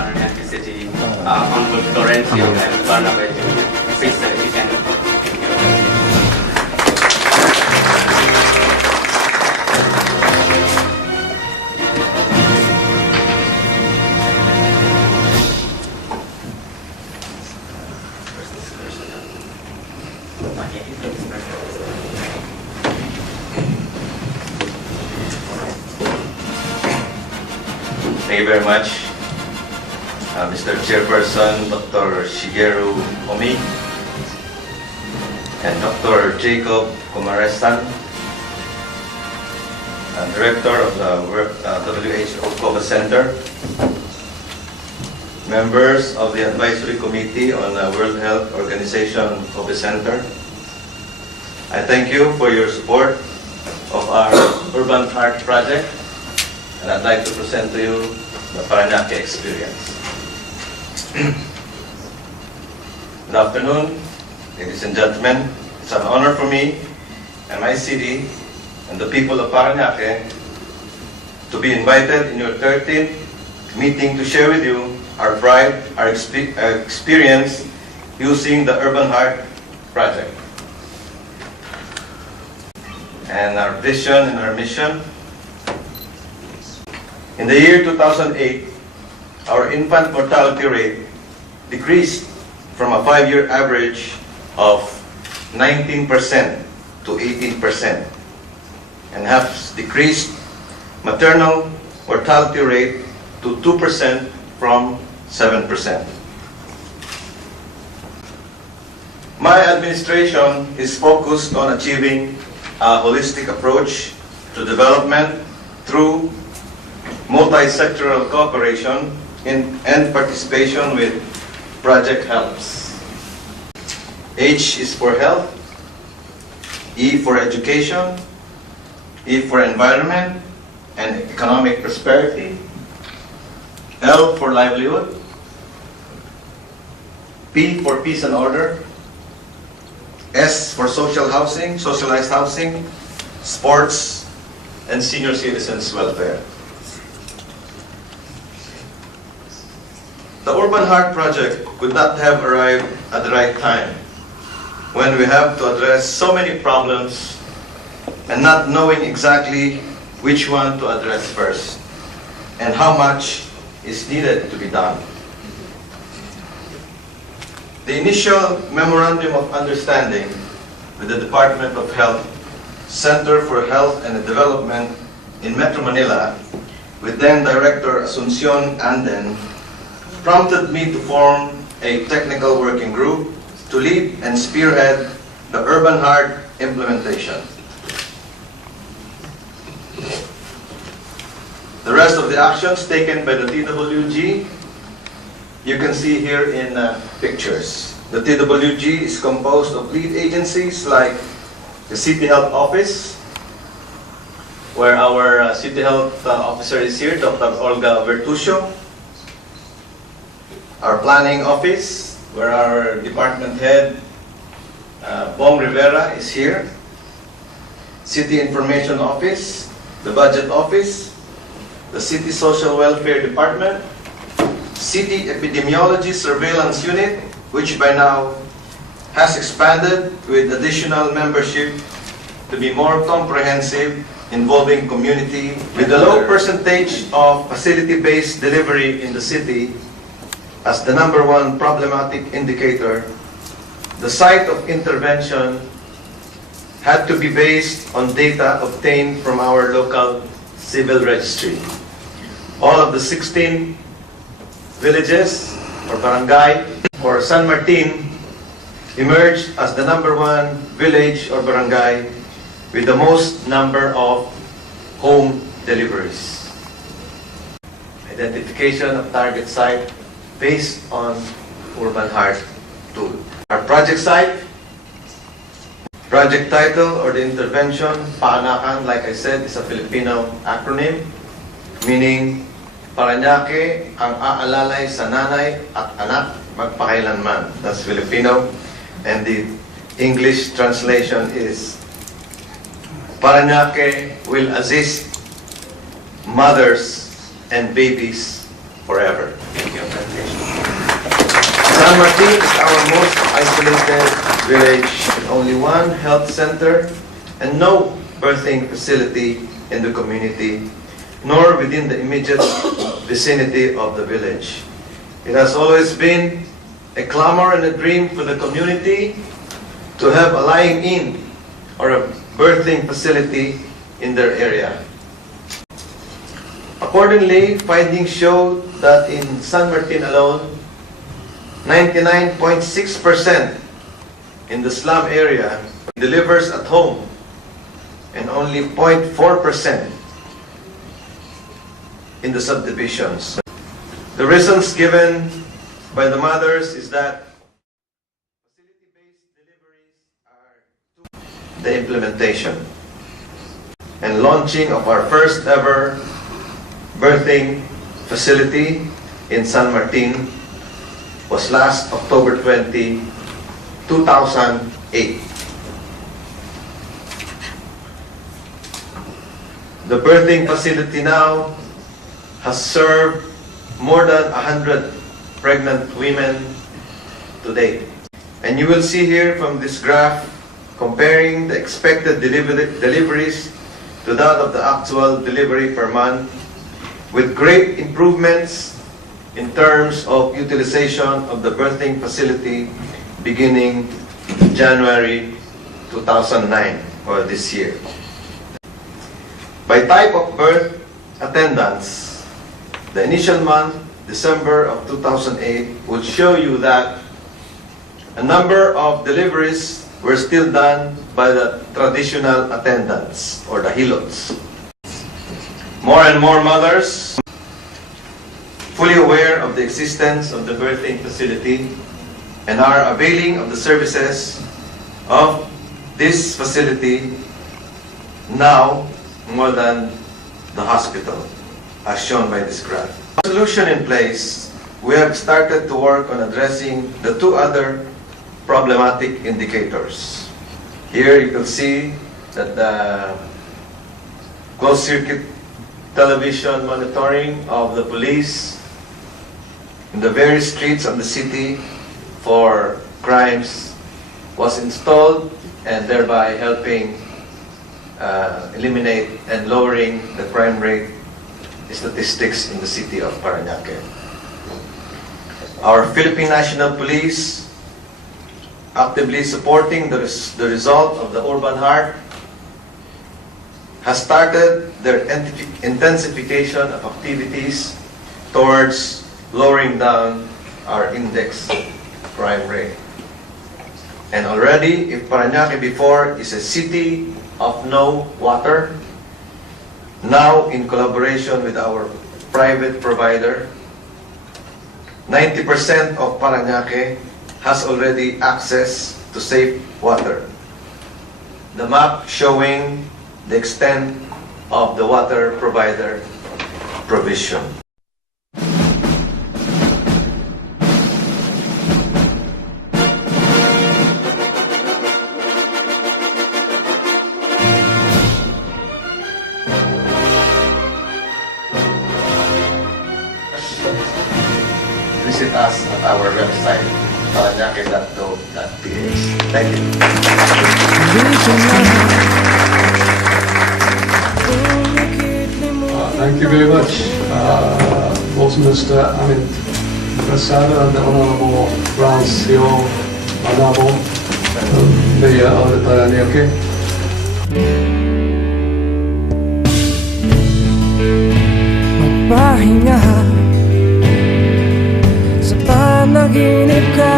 Paranaque City, Honorable Florencio and Bernabe Jr. Please, if you can. Thank you very much, Mr. Chairperson, Dr. Shigeru Omi, and Dr. Jacob Kumaresan, Director of the W.H.O Kobe Ctr, members of the Advisory Committee on the World Health Organization Kobe Ctr. I thank you for your support of our Urban Heart Project, and I'd like to present to you the Paranaque experience. Good afternoon, ladies and gentlemen. It's an honor for me and my city and the people of Paranaque to be invited in your 13th meeting to share with you our pride, our experience using the Urban Heart Project, and our vision and our mission. In the year 2008, our infant mortality rate decreased from a 5-year average of 19% to 18%, and has decreased maternal mortality rate to 2% from 7%. My administration is focused on achieving a holistic approach to development through multi-sectoral cooperation and participation with project helps. H is for health, E for education, E for environment and economic prosperity, L for livelihood, P for peace and order, S for social housing, socialized housing, sports, and senior citizens welfare. The Urban Heart Project could not have arrived at the right time when we have to address so many problems and not knowing exactly which one to address first and how much is needed to be done. The initial Memorandum of Understanding with the Department of Health, Center for Health and Development in Metro Manila, with then Director Asuncion Anden, prompted me to form a technical working group to lead and spearhead the Urban Heart implementation. The rest of the actions taken by the TWG, you can see here in pictures. The TWG is composed of lead agencies like the City Health Office, where our City Health Officer is here, Dr. Olga Vertusio. Our Planning Office, where our Department Head, Bong Rivera, is here. City Information Office, the Budget Office, the City Social Welfare Department, City Epidemiology Surveillance Unit, which by now has expanded with additional membership to be more comprehensive, involving community. With a low percentage of facility-based delivery in the city as the #1 problematic indicator, the site of intervention had to be based on data obtained from our local civil registry. All of the 16 villages or barangay or San Martin emerged as the #1 village or barangay with the most number of home deliveries. Identification of target site based on Urban Heart tool. Our project site, project title or the intervention, Paanakan, like I said, is a Filipino acronym, meaning Paranaque ang aalalay sa nanay at anak magpakailanman. That's Filipino. And the English translation is Paranaque will assist mothers and babies forever. Thank you, presentation. San Martin is our most isolated village with only one health center and no birthing facility in the community, nor within the immediate vicinity of the village. It has always been a clamor and a dream for the community to have a lying-in or a birthing facility in their area. Accordingly, findings show that in San Martin alone, 99.6% in the slum area delivers at home and only 0.4% in the subdivisions. The reasons given by the mothers is that facility-based deliveries are the implementation and launching of our first ever birthing facility in San Martin was last October 20, 2008. The birthing facility now has served more than 100 pregnant women to date. And you will see here from this graph, comparing the expected deliveries to that of the actual delivery per month, with great improvements in terms of utilization of the birthing facility beginning January 2009, or this year. By type of birth attendance, the initial month, December of 2008, would show you that a number of deliveries were still done by the traditional attendants, or the hilots. More and more mothers, fully aware of the existence of the birthing facility and are availing of the services of this facility now more than the hospital, as shown by this graph. Solution in place, we have started to work on addressing the two other problematic indicators. Here you can see that the closed circuit television monitoring of the police in the various streets of the city for crimes was installed, and thereby helping eliminate and lowering the crime rate statistics in the city of Parañaque. Our Philippine National Police, actively supporting the result of the Urban Heart, has started their intensification of activities towards lowering down our index crime rate. And already, if Parañaque before is a city of no water, now in collaboration with our private provider, 90% of Parañaque has already access to safe water. The map showing the extent of the water provider provision. Visit us at our website, parañaque.gov.ph. Thank you. Thank you very much, both Mr. Amit Prasada and the Honorable W.H.O Bernabe, Mayor of the Parañaque. Magpahinga sa panaginip ka.